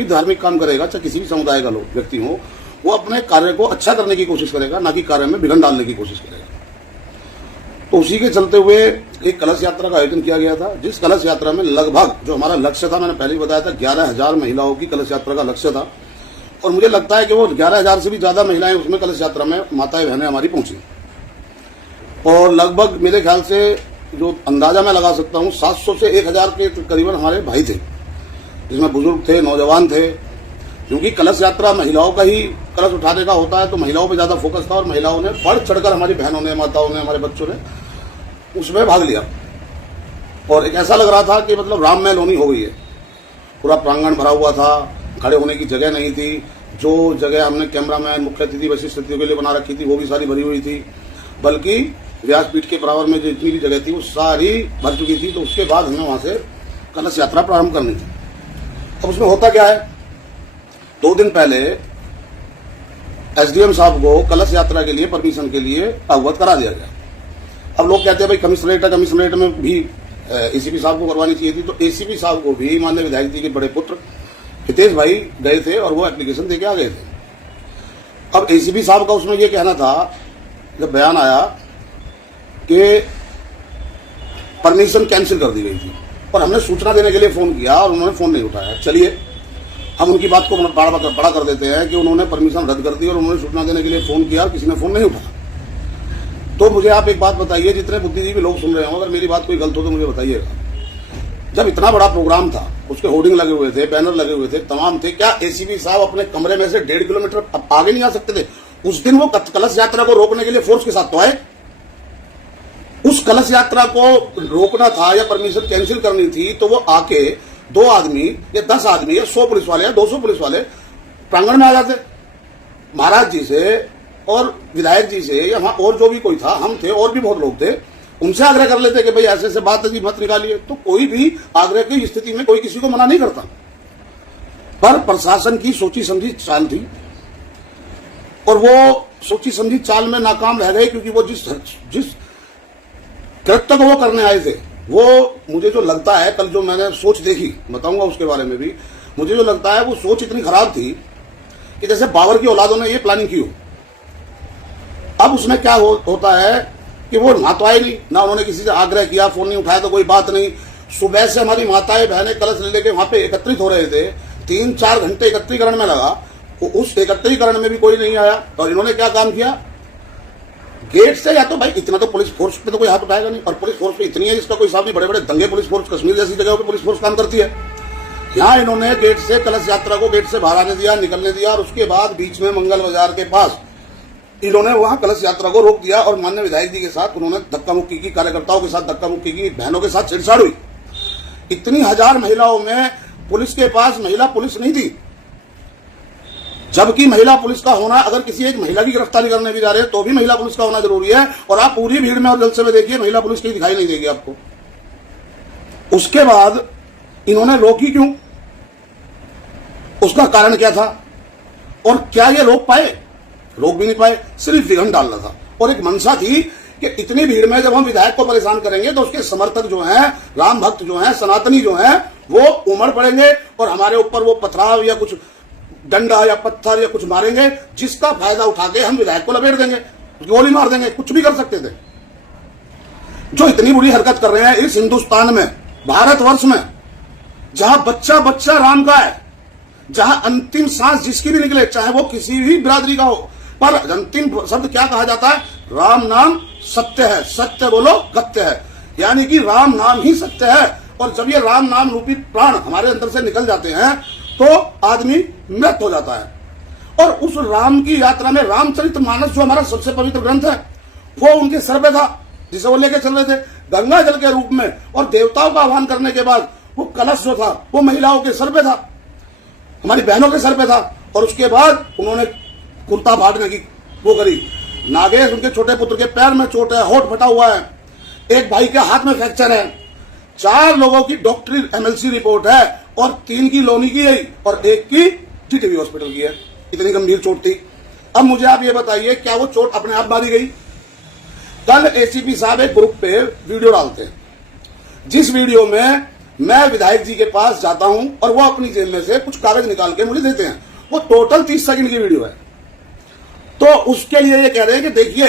भी धार्मिक काम करेगा, चाहे किसी भी समुदाय का लोग व्यक्ति हो, वो अपने कार्य को अच्छा करने की कोशिश करेगा, ना कि कार्य में विघ्न डालने की कोशिश करेगा। तो उसी के चलते हुए एक कलश यात्रा का आयोजन किया गया था, जिस कलश यात्रा में लगभग जो हमारा लक्ष्य था, मैंने पहले ही बताया था, 11,000 महिलाओं की कलश यात्रा का लक्ष्य था। और मुझे लगता है कि वो 11,000 से भी ज्यादा महिलाएं उसमें कलश यात्रा में माताएं बहनें हमारी पहुंची। और लगभग मेरे ख्याल से जो अंदाजा मैं लगा सकता हूं, 700 से 1,000 के करीबन हमारे भाई थे, जिसमें बुजुर्ग थे, नौजवान थे। क्योंकि कलश यात्रा महिलाओं का ही कलश उठाने का होता है, तो महिलाओं पे ज्यादा फोकस था और महिलाओं ने बढ़ चढ़कर, हमारी बहनों ने, माताओं ने, हमारे बच्चों ने उसमें भाग लिया। और एक ऐसा लग रहा था कि मतलब राममहल होनी हो गई है। पूरा प्रांगण भरा हुआ था, खड़े होने की जगह नहीं थी। जो जगह हमने कैमरामैन, मुख्य अतिथि, वरिष्ठ अतिथियों के लिए बना रखी थी, वो भी सारी भरी हुई थी। बल्कि व्यासपीठ के बराबर में जो जितनी भी जगह थी वो सारी भर चुकी थी। तो उसके बाद हमें वहां से कलश यात्रा प्रारंभ करनी थी। अब उसमें होता क्या है, 2 दिन पहले एसडीएम साहब को कलश यात्रा के लिए परमिशन के लिए अवगत करा दिया गया। अब लोग कहते हैं भाई कमिश्नरेट है, कमिश्नरेट में भी एसीपी साहब को करवानी चाहिए थी। तो एसीपी साहब को भी माननीय विधायक जी के बड़े पुत्र हितेश भाई गए थे और वो एप्लीकेशन देके आ गए थे। अब एसीपी साहब का उसमें ये कहना था, जब बयान आया कि परमिशन कैंसिल कर दी गई थी, और हमने सूचना देने के लिए फोन किया और उन्होंने फोन नहीं उठाया। चलिए हम उनकी बात को बड़ा कर देते हैं कि उन्होंने परमिशन रद्द कर दी और उन्होंने सूचना देने के लिए फोन किया और किसी ने फोन नहीं उठाया। तो मुझे आप एक बात बताइए, जितने बुद्धिजीवी लोग सुन रहे हो, अगर मेरी बात कोई गलत हो तो मुझे बताइएगा। जब इतना बड़ा प्रोग्राम था, उसके होर्डिंग लगे हुए थे, बैनर लगे हुए थे, तमाम थे, क्या एसीपी साहब अपने कमरे में से 1.5 किलोमीटर आगे नहीं आ सकते थे? उस दिन वो कलश यात्रा को रोकने के लिए फोर्स के साथ तो आए। उस कलश यात्रा को रोकना था या परमिशन कैंसिल करनी थी, तो वो आके 2 आदमी या 10 आदमी या 100 पुलिस वाले या 200 पुलिस वाले प्रांगण में आ जाते। महाराज जी से और विधायक जी से या वहां और जो भी कोई था, हम थे और भी बहुत लोग थे, उनसे आग्रह कर लेते कि भाई ऐसे ऐसे बात है, मत निकालिए। तो कोई भी आग्रह की स्थिति में कोई किसी को मना नहीं करता। पर प्रशासन की सोची समझी चाल थी और वो सोची समझी चाल में नाकाम रह गए, क्योंकि वो जिस कृत्य को वो करने आए थे, वो मुझे जो लगता है, कल जो मैंने सोच देखी, बताऊंगा उसके बारे में भी, मुझे जो लगता है वो सोच इतनी खराब थी कि जैसे बाबर की औलादों ने ये प्लानिंग की हो। अब उसमें क्या होता है कि वो ना तो आए नहीं, ना उन्होंने किसी से आग्रह किया, फोन नहीं उठाया तो कोई बात नहीं। सुबह से हमारी माताएं बहनें कलश लेके वहां पे एकत्रित हो रहे थे, 3-4 घंटे एकत्रीकरण में लगा, तो उस एकत्रीकरण में भी कोई नहीं आया। और इन्होंने क्या काम किया, गेट से, या तो भाई इतना तो पुलिस फोर्स पे तो कोई हाथ उठाएगा नहीं, और पुलिस फोर्स पे इतनी है जिसका कोई हिसाब नहीं। बड़े बड़े दंगे पुलिस फोर्स, कश्मीर जैसी जगहों पे पुलिस फोर्स काम करती है। यहाँ इन्होंने गेट से कलश यात्रा को गेट से बाहर आने दिया, निकलने दिया, और उसके बाद बीच में मंगल बाजार के पास इन्होंने वहां कलश यात्रा को रोक दिया। और माननीय विधायक जी के साथ उन्होंने धक्का मुक्की की, कार्यकर्ताओं के साथ धक्का मुक्की की, बहनों के साथ छेड़छाड़ हुई। इतनी 1000 महिलाओं में पुलिस के पास महिला पुलिस नहीं थी, जबकि महिला पुलिस का होना, अगर किसी एक महिला की गिरफ्तारी करने भी जा रहे हैं तो भी महिला पुलिस का होना जरूरी है। और आप पूरी भीड़ में और जलसे में देखिए, महिला पुलिस कहीं दिखाई नहीं देगी आपको। उसके बाद इन्होंने रोकी क्यों, उसका कारण क्या था, और क्या ये रोक पाए? रोक भी नहीं पाए, सिर्फ विघ्न डालना था। और एक मंशा थी कि इतनी भीड़ में जब हम विधायक को परेशान करेंगे तो उसके समर्थक जो हैं, राम भक्त जो हैं, सनातनी जो हैं, वो उमड़ पड़ेंगे और हमारे ऊपर वो पथराव या कुछ डंडा या पत्थर या कुछ मारेंगे, जिसका फायदा उठा के हम विधायक को लपेट देंगे, गोली मार देंगे, कुछ भी कर सकते थे। जो इतनी बुरी हरकत कर रहे हैं इस हिंदुस्तान में, भारतवर्ष में, जहां बच्चा बच्चा राम का है, जहां अंतिम सांस जिसकी भी निकले, चाहे वो किसी भी बिरादरी का हो, पर अंतिम शब्द क्या कहा जाता है, राम नाम सत्य है, सत्य बोलो सत्य है। यानी कि राम नाम ही सत्य है। और जब ये राम नाम रूपी प्राण हमारे अंदर से निकल जाते हैं तो आदमी मृत हो जाता है। और उस राम की यात्रा में रामचरितमानस जो हमारा सबसे पवित्र ग्रंथ है, वो उनके सर पे था, जिसे वो लेके चल रहे थे गंगा जल के रूप में। और देवताओं का आह्वान करने के बाद वो कलश जो था वो महिलाओं के सर पे था, हमारी बहनों के सर पे था। और उसके बाद उन्होंने कुर्ता फाड़ने की वो करी। नागेश, उनके छोटे पुत्र के पैर में चोट है, होठ फटा हुआ है, एक भाई के हाथ में फ्रैक्चर है, 4 लोगों की डॉक्टरी एमएलसी रिपोर्ट है, और 3 की लोनी की है और 1 की टीटीवी हॉस्पिटल की है। इतनी गंभीर चोट थी। अब मुझे आप ये बताइए, क्या वो चोट अपने आप मारी गई? कल एसीपी साहब एक ग्रुप पे वीडियो डालते हैं, जिस वीडियो में मैं विधायक जी के पास जाता हूं और वो अपनी जेब में से कुछ कागज निकाल के मुझे देते हैं। वो टोटल 30 सेकंड की वीडियो है। तो उसके लिए ये कह रहे हैं कि देखिए,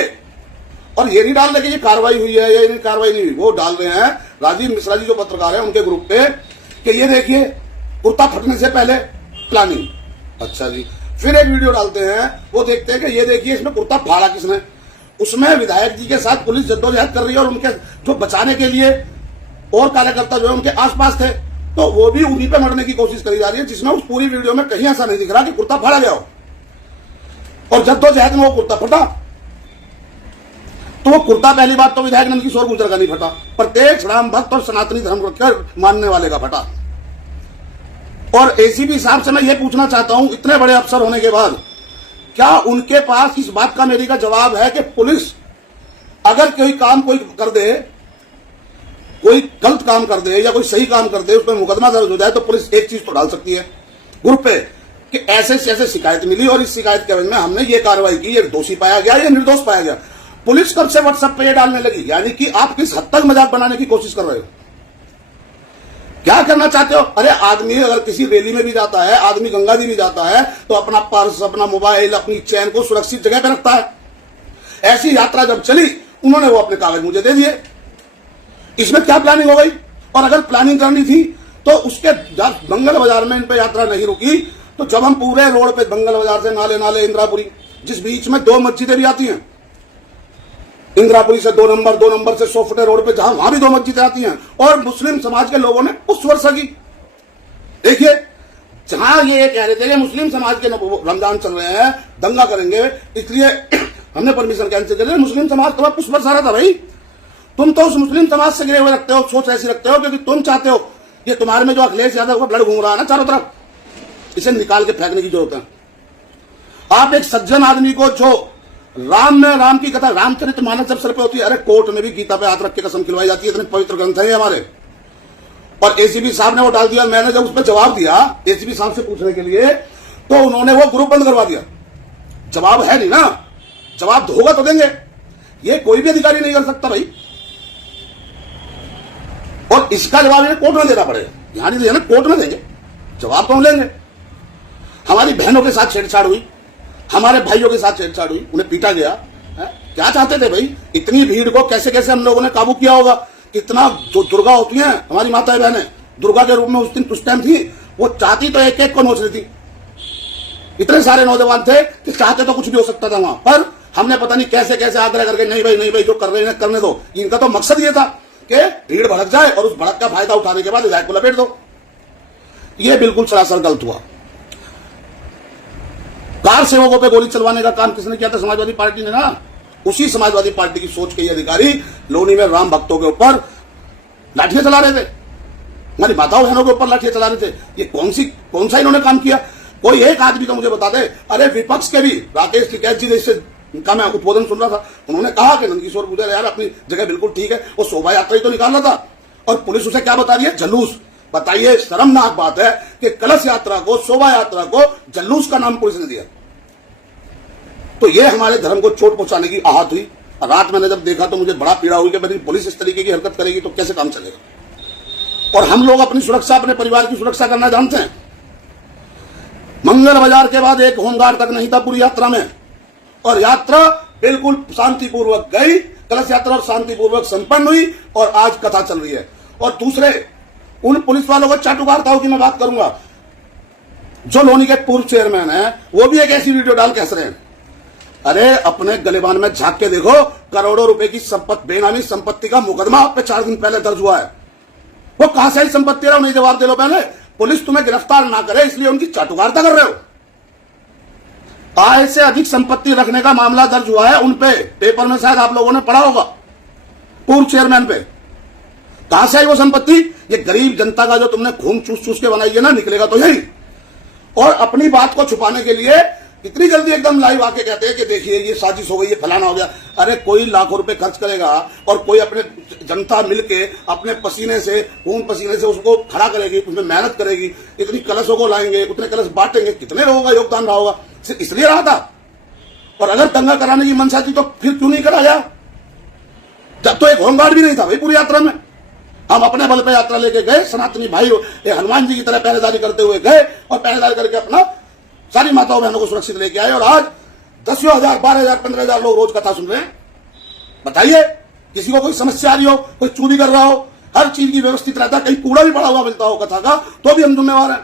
और ये नहीं डाल रहे कि ये कार्रवाई हुई है या कार्रवाई नहीं हुई। वो डाल रहे हैं राजीव मिश्रा जी जो पत्रकार है उनके ग्रुप पे कि ये देखिए कुर्ता फटने से पहले प्लानिंग। अच्छा जी, फिर एक वीडियो डालते हैं, वो देखते हैं कि ये देखिए इसमें कुर्ता फाड़ा किसने। उसमें विधायक जी के साथ पुलिस जद्दोजहद कर रही है और उनके जो बचाने के लिए और कार्यकर्ता जो है उनके आसपास थे, तो वो भी उन्हीं पे मरने की कोशिश करी जा रही है, जिसमें उस पूरी वीडियो में कहीं ऐसा नहीं दिख रहा कि कुर्ता फाड़ा गया हो। और जद्दोजहद में वो कुर्ता फटा, तो वो कुर्ता पहली बात तो विधायक नंदकिशोर गुर्जर का नहीं फटा, प्रत्येक राम भक्त और सनातनी धर्म रखकर मानने वाले का फटा। और एसीपी साहब से मैं ये पूछना चाहता हूं, इतने बड़े अफसर होने के बाद क्या उनके पास इस बात का मेरी का जवाब है कि पुलिस अगर कोई काम कोई कर दे, कोई गलत काम कर दे या कोई सही काम कर दे, उस पर मुकदमा दर्ज हो जाए तो पुलिस एक चीज तो डाल सकती है ग्रुप पे कि ऐसे ऐसे शिकायत मिली और इस शिकायत के में हमने ये कार्रवाई की, ये दोषी पाया गया, ये निर्दोष पाया गया। पुलिस कब से व्हाट्सएप पे ये डालने लगी? यानी कि आप किस हद तक मजाक बनाने की कोशिश कर रहे हो? क्या करना चाहते हो? अरे आदमी अगर किसी रैली में भी जाता है, आदमी गंगा जी भी जाता है तो अपना पर्स, अपना मोबाइल, अपनी चैन को सुरक्षित जगह पे रखता है। ऐसी यात्रा जब चली, उन्होंने वो अपने कागज मुझे दे दिए। इसमें क्या प्लानिंग हो गई? और अगर प्लानिंग करनी थी तो उसके बंगल बाजार में इन पे यात्रा नहीं रुकी, तो जब हम पूरे रोड पे बंगल बाजार से नाले नाले इंदिरापुरी, जिस बीच में 2 मस्जिदें भी आती हैं, इंदिरापुरी से 2 नंबर से सोफटे रोड पे, जहां वहां भी 2 मस्जिदें आती हैं, और मुस्लिम समाज के लोगों ने उस वर्षा की। देखिए, जहां ये कह रहे थे कि मुस्लिम समाज के रमजान चल रहे हैं, दंगा करेंगे, इसलिए हमने परमिशन कैंसिल कर ली। मुस्लिम समाज तुम्हारा पुष्प बरसा रहा था। भाई तुम तो उस मुस्लिम समाज से गिरे हुए रखते हो, सोच ऐसी रखते हो क्योंकि तुम चाहते हो, ये तुम्हारे में जो अखिलेश यादव का ब्लड घूम रहा है ना चारों तरफ, इसे निकाल के फेंकने की जरूरत है। आप एक सज्जन आदमी को जो राम की कथा, रामचरितमानस जब सर पे होती है, अरे कोर्ट में भी गीता पे हाथ रख के कसम खिलवाई जाती है, इतने पवित्र ग्रंथ है हमारे। और एसीपी साहब ने वो डाल दिया। मैंने जब उस पर जवाब दिया एसीपी साहब से पूछने के लिए, तो उन्होंने वो ग्रुप बंद करवा दिया। जवाब है नहीं ना, जवाब होगा तो देंगे, ये कोई भी अधिकारी नहीं कर सकता भाई। और इसका जवाब इन्हें कोर्ट में देना पड़ेगा, यहां नहीं देना, कोर्ट में देंगे जवाब, तो हम लेंगे। हमारी बहनों के साथ छेड़छाड़ हुई, हमारे भाइयों के साथ छेड़छाड़ हुई, उन्हें पीटा गया है? क्या चाहते थे भाई? इतनी भीड़ को कैसे कैसे हम लोगों ने काबू किया होगा? कितना जो दुर्गा होती हैं हमारी माताएं बहनें, दुर्गा के रूप में उस टाइम थी, वो चाहती तो एक एक को नोच रही थी। इतने सारे नौजवान थे कि चाहते तो कुछ भी हो सकता था वहां पर। हमने पता नहीं कैसे कैसे आग्रह करके, नहीं भाई जो कर रहे हैं करने दो। इनका तो मकसद ये था कि भीड़ भड़क जाए और उस भड़क का फायदा उठाने के बाद विधायक को लपेट दो। ये बिल्कुल सरासर गलत हुआ। कार सेवकों पे गोली चलवाने का काम किसने किया था? समाजवादी पार्टी ने ना। उसी समाजवादी पार्टी की सोच के ये अधिकारी लोनी में राम भक्तों के ऊपर लाठियां चला रहे थे, हमारी माताओं बहनों के ऊपर लाठियां चला रहे थे। ये कौन सा इन्होंने काम किया? कोई एक आदमी तो मुझे बता दे। अरे विपक्ष के भी राकेश टिकैत जी जैसे का मैं उद्बोधन सुन रहा था, उन्होंने कहा कि नंदकिशोर गुर्जर यार अपनी जगह बिल्कुल ठीक है, वो शोभा यात्रा ही तो निकाल रहा था और पुलिस उसे क्या बता रही है? जलूस। बताइए, शर्मनाक बात है कि कलश यात्रा को, शोभा यात्रा को जलूस का नाम पुलिस ने दिया। तो ये हमारे धर्म को चोट पहुंचाने की आहत हुई। रात मैंने जब देखा तो मुझे बड़ा पीड़ा हुई कि मेरी पुलिस इस तरीके की हरकत करेगी तो कैसे काम चलेगा। और हम लोग अपनी सुरक्षा, अपने परिवार की सुरक्षा करना जानते हैं। मंगल बाजार के बाद एक होमगार्ड तक नहीं था पूरी यात्रा में, और यात्रा बिल्कुल शांतिपूर्वक गई, कलश यात्रा शांतिपूर्वक संपन्न हुई और आज कथा चल रही है। और दूसरे उन पुलिस वालों को चाटुकारिताओं की मैं बात करूंगा, जो लोनी के पूर्व चेयरमैन है, वो भी एक ऐसी वीडियो डाल के हंस रहे हैं। अरे अपने गलेबान में झांक के देखो, करोड़ों रुपए की संपत्ति, बेनामी संपत्ति का मुकदमा आप पे 4 दिन पहले दर्ज हुआ है। वो कहां से संपत्ति रहा, नहीं जवाब दे लो पहले। पुलिस तुम्हें गिरफ्तार ना करे इसलिए उनकी चाटुकारिता कर रहे हो। आय से अधिक संपत्ति रखने का मामला दर्ज हुआ है उन पे, पेपर में शायद आप लोगों ने पढ़ा होगा, पूर्व चेयरमैन पे। कहां से आई वो संपत्ति? ये गरीब जनता का जो तुमने खून चूस चूस के बनाई है ना, निकलेगा तो यही। और अपनी बात को छुपाने के लिए इतनी जल्दी एकदम लाइव आके कहते हैं कि देखिए ये साजिश हो गई, ये फलाना हो गया। अरे कोई लाखों रुपए खर्च करेगा और कोई अपने जनता मिलके अपने पसीने से, खून पसीने से उसको खड़ा करेगी, उसमें मेहनत करेगी, इतनी कलशों को लाएंगे, उतने कलश बांटेंगे, कितने लोगों का योगदान रहा होगा। सिर्फ इसलिए रहा था। और अगर दंगा कराने की मंशा थी तो फिर क्यों नहीं कराया? जब तो एक होमगार्ड भी नहीं था भाई पूरी यात्रा में। हम अपने बल पे यात्रा लेके गए, सनातनी भाई ये हनुमान जी की तरह पहरेदारी करते हुए गए और पहरेदारी करके अपना सारी माताओं बहनों को सुरक्षित लेके आए। और आज 10,000, 12,000, 15,000 लोग रोज कथा सुन रहे हैं। बताइए, किसी को कोई समस्या आ रही हो, कोई चोरी कर रहा हो, हर चीज की व्यवस्थित रहता है, कहीं कूड़ा भी पड़ा हुआ मिलता हो कथा का तो भी हम जिम्मेवार हैं।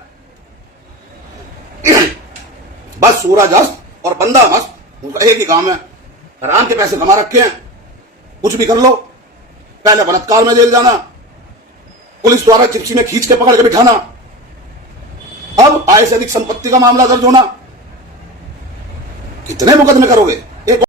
बस सूरज अस्त और बंदा मस्त, उनका एक ही काम है, आराम के पैसे कमा रखे हैं, कुछ भी कर लो। पहले बलात्कार में जेल जाना, पुलिस द्वारा चिप्सी में खींच के पकड़ के बिठाना, अब आय से अधिक संपत्ति का मामला दर्ज होना। कितने मुकदमे करोगे?